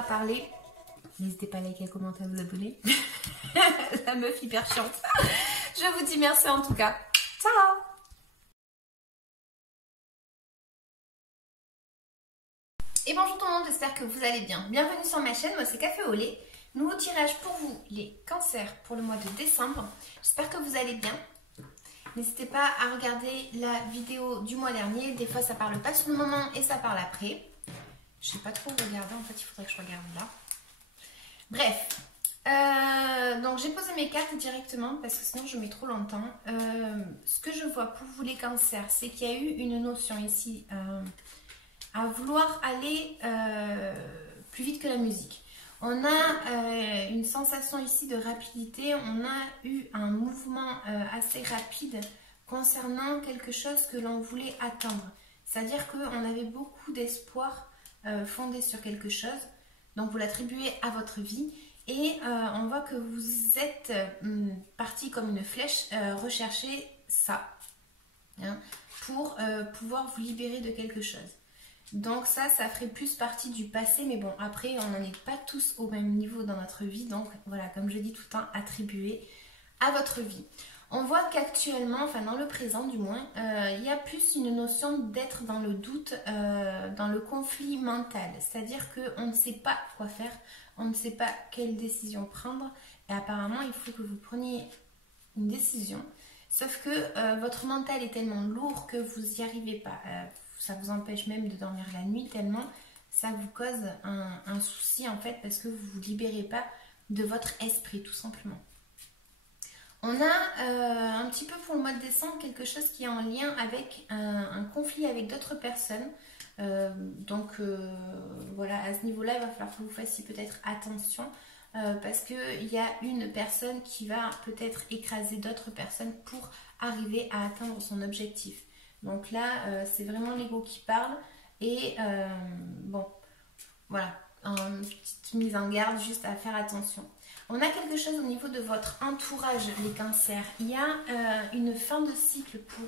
pas parlé. N'hésitez pas à liker, commenter, à vous abonner. La meuf hyper chiante. Je vous dis merci en tout cas. Ciao. Et bonjour tout le monde, j'espère que vous allez bien. Bienvenue sur ma chaîne, moi c'est Café au lait. Nouveau tirage pour vous, les cancers pour le mois de décembre. J'espère que vous allez bien. N'hésitez pas à regarder la vidéo du mois dernier. Des fois ça parle pas sur le moment et ça parle après. Je sais pas trop regarder, en fait il faudrait que je regarde là. Bref, donc j'ai posé mes cartes directement parce que sinon je mets trop longtemps. Ce que je vois pour vous les cancers, c'est qu'il y a eu une notion ici à vouloir aller plus vite que la musique. On a une sensation ici de rapidité, on a eu un mouvement assez rapide concernant quelque chose que l'on voulait atteindre. C'est-à-dire qu'on avait beaucoup d'espoir fondé sur quelque chose, donc vous l'attribuez à votre vie et on voit que vous êtes parti comme une flèche rechercher ça hein, pour pouvoir vous libérer de quelque chose. Donc ça ferait plus partie du passé, mais bon, après, on n'en est pas tous au même niveau dans notre vie. Donc voilà, comme je dis tout le temps, attribué à votre vie. On voit qu'actuellement, enfin dans le présent du moins, il y a plus une notion d'être dans le doute, dans le conflit mental. C'est-à-dire qu'on ne sait pas quoi faire, on ne sait pas quelle décision prendre. Et apparemment, il faut que vous preniez une décision. Sauf que votre mental est tellement lourd que vous n'y arrivez pas. Ça vous empêche même de dormir la nuit tellement ça vous cause un souci en fait parce que vous ne vous libérez pas de votre esprit tout simplement. On a un petit peu pour le mois de décembre quelque chose qui est en lien avec un conflit avec d'autres personnes. Voilà, à ce niveau-là, il va falloir que vous fassiez peut-être attention parce qu'il y a une personne qui va peut-être écraser d'autres personnes pour arriver à atteindre son objectif. Donc là, c'est vraiment l'ego qui parle. Et bon, voilà, une petite mise en garde juste à faire attention. On a quelque chose au niveau de votre entourage, les cancers. Il y a une fin de cycle pour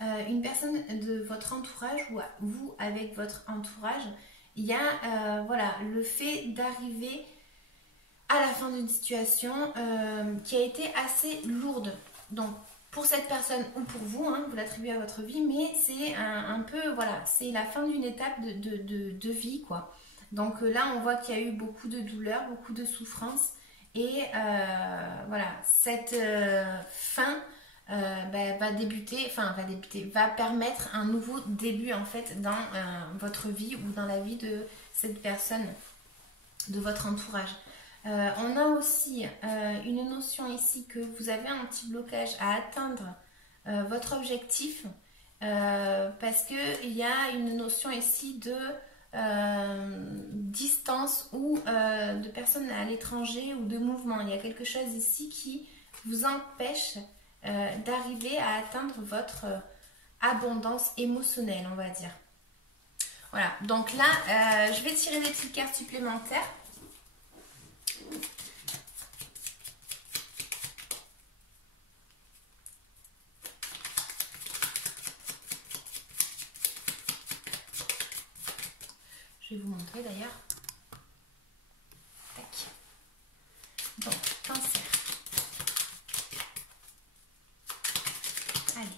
une personne de votre entourage ou vous avec votre entourage. Il y a voilà, le fait d'arriver à la fin d'une situation qui a été assez lourde. Donc, pour cette personne ou pour vous, hein, vous l'attribuez à votre vie, mais c'est un peu, voilà, c'est la fin d'une étape de vie, quoi. Donc là, on voit qu'il y a eu beaucoup de douleur, beaucoup de souffrance, et voilà, cette fin va permettre un nouveau début, en fait, dans votre vie ou dans la vie de cette personne, de votre entourage. On a aussi une notion ici que vous avez un petit blocage à atteindre votre objectif parce qu'il y a une notion ici de distance ou de personnes à l'étranger ou de mouvement. Il y a quelque chose ici qui vous empêche d'arriver à atteindre votre abondance émotionnelle, on va dire. Voilà, donc là, je vais tirer des petites cartes supplémentaires. Je vais vous montrer d'ailleurs. Tac. Donc, cancer. Allez.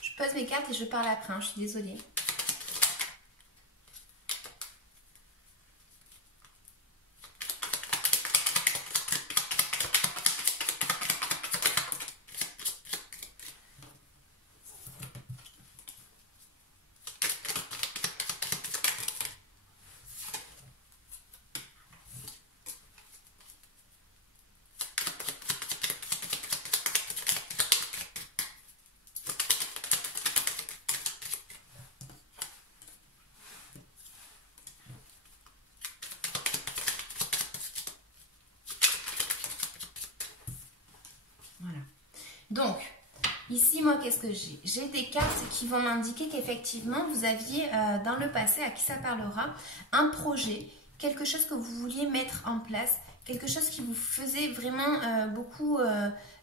Je pose mes cartes et je parle après, hein, je suis désolée. ici, moi, qu'est-ce que j'ai? J'ai des cartes qui vont m'indiquer qu'effectivement, vous aviez dans le passé, à qui ça parlera, un projet, quelque chose que vous vouliez mettre en place, quelque chose qui vous faisait vraiment beaucoup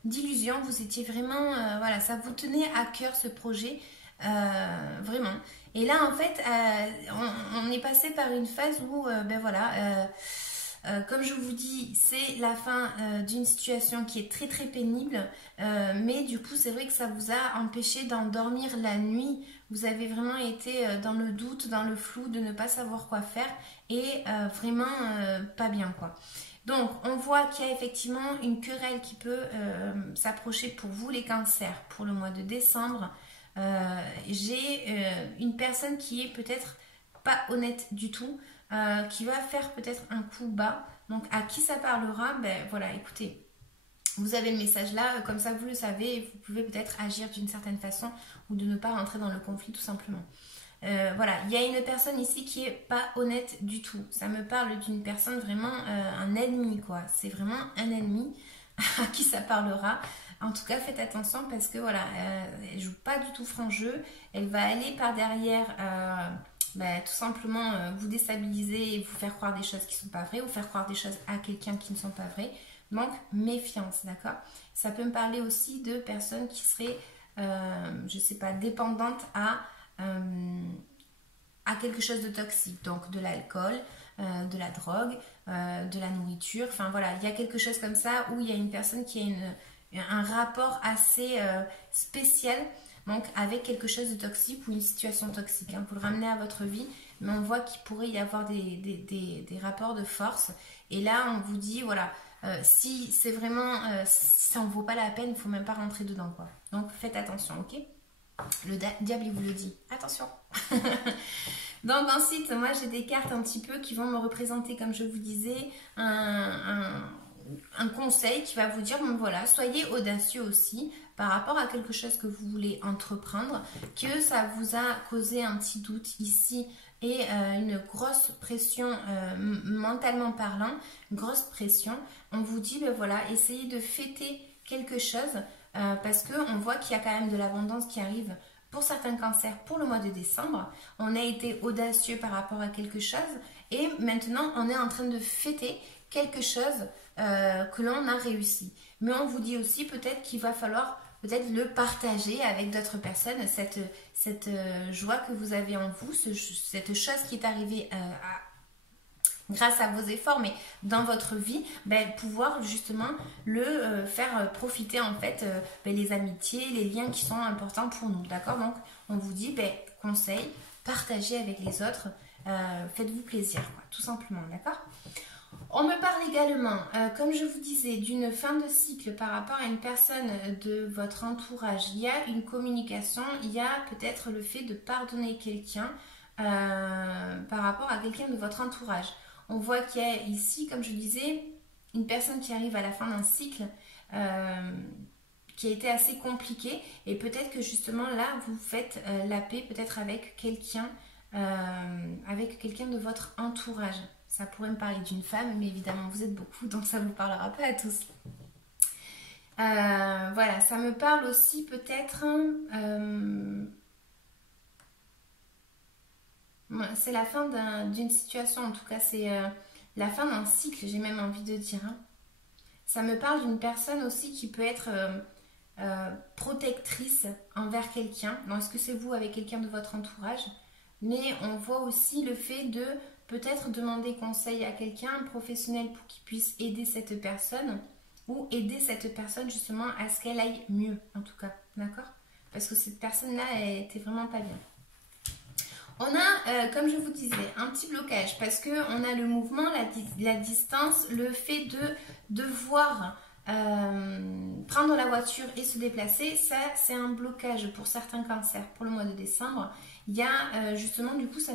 d'illusions. Vous étiez vraiment, voilà, ça vous tenait à cœur ce projet, vraiment. Et là, en fait, on est passé par une phase où, ben voilà, comme je vous dis, c'est la fin d'une situation qui est très très pénible, mais du coup c'est vrai que ça vous a empêché d'endormir la nuit. Vous avez vraiment été dans le doute, dans le flou, de ne pas savoir quoi faire et vraiment pas bien quoi. Donc on voit qu'il y a effectivement une querelle qui peut s'approcher pour vous les cancers pour le mois de décembre. J'ai une personne qui est peut-être pas honnête du tout, qui va faire peut-être un coup bas. Donc à qui ça parlera? Ben voilà, écoutez, vous avez le message là, comme ça vous le savez, et vous pouvez peut-être agir d'une certaine façon ou de ne pas rentrer dans le conflit tout simplement. Voilà, il y a une personne ici qui est pas honnête du tout. Ça me parle d'une personne vraiment un ennemi quoi. C'est vraiment un ennemi à qui ça parlera. En tout cas, faites attention parce que voilà, elle joue pas du tout franc jeu. Elle va aller par derrière, tout simplement vous déstabiliser et vous faire croire des choses qui sont pas vraies ou faire croire des choses à quelqu'un qui ne sont pas vraies. Donc, méfiance, d'accord? Ça peut me parler aussi de personnes qui seraient, je sais pas, dépendantes à quelque chose de toxique. Donc, de l'alcool, de la drogue, de la nourriture. Enfin, voilà, il y a quelque chose comme ça où il y a une personne qui a un rapport assez spécial donc avec quelque chose de toxique ou une situation toxique. Hein. Vous le ramenez à votre vie, mais on voit qu'il pourrait y avoir des rapports de force. Et là, on vous dit, voilà, si c'est vraiment, si ça ne vaut pas la peine, il ne faut même pas rentrer dedans. Quoi. Donc faites attention, ok? Le diable, il vous le dit. Attention. Donc ensuite, moi j'ai des cartes un petit peu qui vont me représenter, comme je vous disais, un conseil qui va vous dire, bon voilà, soyez audacieux aussi par rapport à quelque chose que vous voulez entreprendre, que ça vous a causé un petit doute ici et une grosse pression mentalement parlant, une grosse pression. On vous dit, ben voilà, essayez de fêter quelque chose parce qu'on voit qu'il y a quand même de l'abondance qui arrive pour certains cancers pour le mois de décembre. On a été audacieux par rapport à quelque chose et maintenant on est en train de fêter quelque chose que l'on a réussi. Mais on vous dit aussi peut-être qu'il va falloir peut-être le partager avec d'autres personnes, cette joie que vous avez en vous, cette chose qui est arrivée grâce à vos efforts, mais dans votre vie, pouvoir justement le faire profiter en fait les amitiés, les liens qui sont importants pour nous, d'accord? Donc on vous dit, conseil, partagez avec les autres, faites-vous plaisir, quoi, tout simplement, d'accord? On me parle également, comme je vous disais, d'une fin de cycle par rapport à une personne de votre entourage. Il y a une communication, il y a peut-être le fait de pardonner quelqu'un par rapport à quelqu'un de votre entourage. On voit qu'il y a ici, comme je disais, une personne qui arrive à la fin d'un cycle qui a été assez compliqué et peut-être que justement là, vous faites la paix peut-être avec quelqu'un de votre entourage. Ça pourrait me parler d'une femme, mais évidemment vous êtes beaucoup, donc ça ne vous parlera pas à tous. Voilà, ça me parle aussi peut-être... c'est la fin d'une situation, en tout cas c'est la fin d'un cycle, j'ai même envie de dire. Hein. Ça me parle d'une personne aussi qui peut être protectrice envers quelqu'un. Non, est-ce que c'est vous avec quelqu'un de votre entourage? Mais on voit aussi le fait de peut-être demander conseil à quelqu'un, un professionnel, pour qu'il puisse aider cette personne ou aider cette personne justement à ce qu'elle aille mieux, en tout cas, d'accord? Parce que cette personne-là, elle était vraiment pas bien. On a, comme je vous disais, un petit blocage parce qu'on a le mouvement, la distance, le fait de devoir prendre la voiture et se déplacer. Ça, c'est un blocage pour certains cancers pour le mois de décembre. Il y a justement, du coup, ça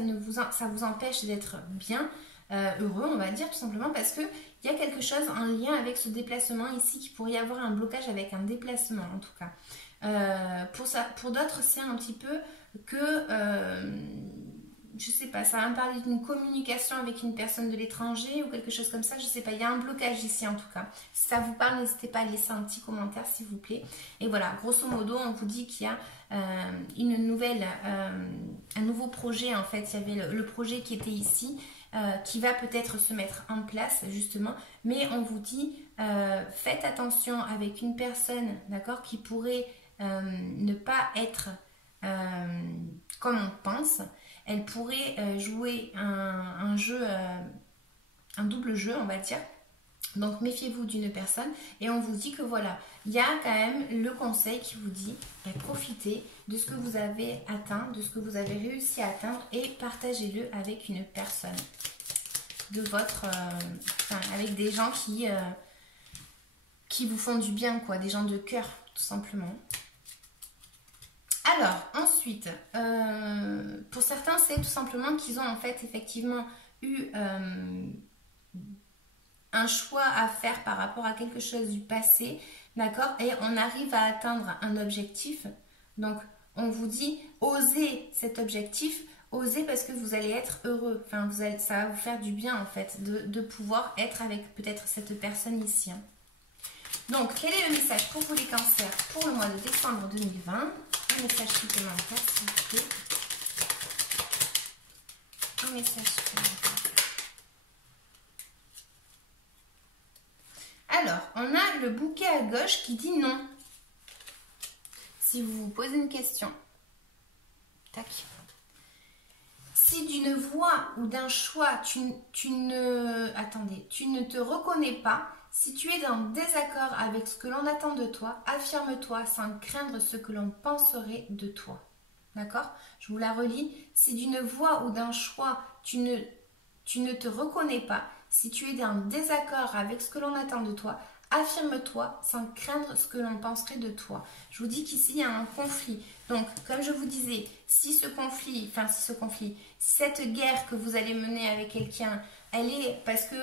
vous empêche d'être bien heureux, on va dire, tout simplement parce qu'il y a quelque chose en lien avec ce déplacement ici qui pourrait y avoir un blocage avec un déplacement en tout cas. Pour d'autres, c'est un petit peu que je sais pas, ça va me parler d'une communication avec une personne de l'étranger ou quelque chose comme ça, je sais pas, il y a un blocage ici en tout cas. Si ça vous parle, n'hésitez pas à laisser un petit commentaire s'il vous plaît. Et voilà, grosso modo, on vous dit qu'il y a un nouveau projet en fait. Il y avait le projet qui était ici, qui va peut-être se mettre en place justement, mais on vous dit faites attention avec une personne, d'accord, qui pourrait ne pas être comme on pense. Elle pourrait jouer un jeu, un double jeu on va dire. Donc méfiez-vous d'une personne et on vous dit que voilà, il y a quand même le conseil qui vous dit profitez de ce que vous avez atteint, de ce que vous avez réussi à atteindre et partagez-le avec une personne de votre, avec des gens qui vous font du bien quoi, des gens de cœur tout simplement. Alors ensuite, pour certains c'est tout simplement qu'ils ont en fait effectivement eu un choix à faire par rapport à quelque chose du passé, d'accord, et on arrive à atteindre un objectif. Donc on vous dit osez cet objectif, osez parce que vous allez être heureux, enfin ça va vous faire du bien en fait de pouvoir être avec peut-être cette personne ici, hein. Donc quel est le message pour vous les cancers pour le mois de décembre 2020? Un message supplémentaire s'il vous plaît. Un message supplémentaire. Alors, on a le bouquet à gauche qui dit non. Si vous vous posez une question, tac. Si d'une voix ou d'un choix, tu ne te reconnais pas, si tu es en désaccord avec ce que l'on attend de toi, affirme-toi sans craindre ce que l'on penserait de toi. D'accord? Je vous la relis. Si d'une voix ou d'un choix, tu ne te reconnais pas, si tu es en désaccord avec ce que l'on attend de toi, affirme-toi sans craindre ce que l'on penserait de toi. Je vous dis qu'ici, il y a un conflit. Donc, comme je vous disais, si cette guerre que vous allez mener avec quelqu'un, elle est parce que,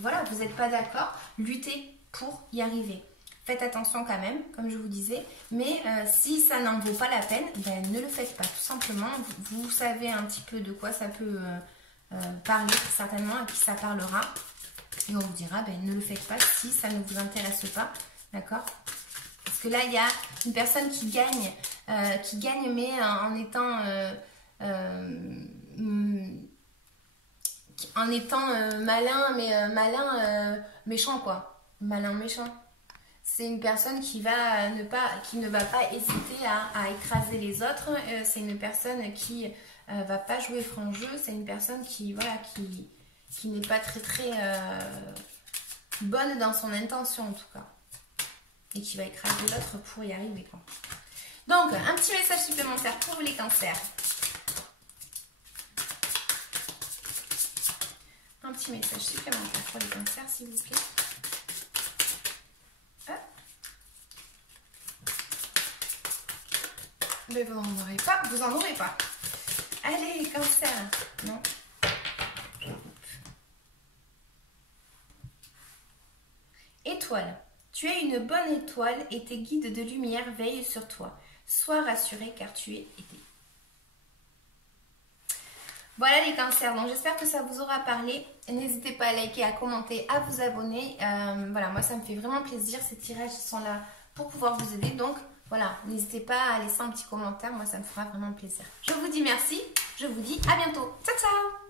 voilà, vous n'êtes pas d'accord, luttez pour y arriver. Faites attention quand même, comme je vous disais, mais si ça n'en vaut pas la peine, ben, ne le faites pas, tout simplement. Vous savez un petit peu de quoi ça peut parler, certainement, à qui ça parlera. Et on vous dira, ben, ne le faites pas si ça ne vous intéresse pas, d'accord? Parce que là, il y a une personne qui gagne mais en étant malin, mais malin méchant, quoi. Malin méchant. C'est une personne qui ne va pas hésiter à écraser les autres. C'est une personne qui va pas jouer franc jeu. C'est une personne qui n'est pas très bonne dans son intention en tout cas. Et qui va écraser l'autre pour y arriver, quoi. Donc, un petit message supplémentaire pour les cancers. Un petit message supplémentaire pour les cancers, s'il vous plaît. Hop. Mais vous n'en aurez pas. Vous en aurez pas. Allez, cancer. Non. Étoile. Tu es une bonne étoile et tes guides de lumière veillent sur toi. Sois rassuré car tu es aidé. Voilà les cancers, donc j'espère que ça vous aura parlé. N'hésitez pas à liker, à commenter, à vous abonner. Voilà, moi ça me fait vraiment plaisir. Ces tirages sont là pour pouvoir vous aider. Donc voilà, n'hésitez pas à laisser un petit commentaire. Moi ça me fera vraiment plaisir. Je vous dis merci. Je vous dis à bientôt. Ciao, ciao!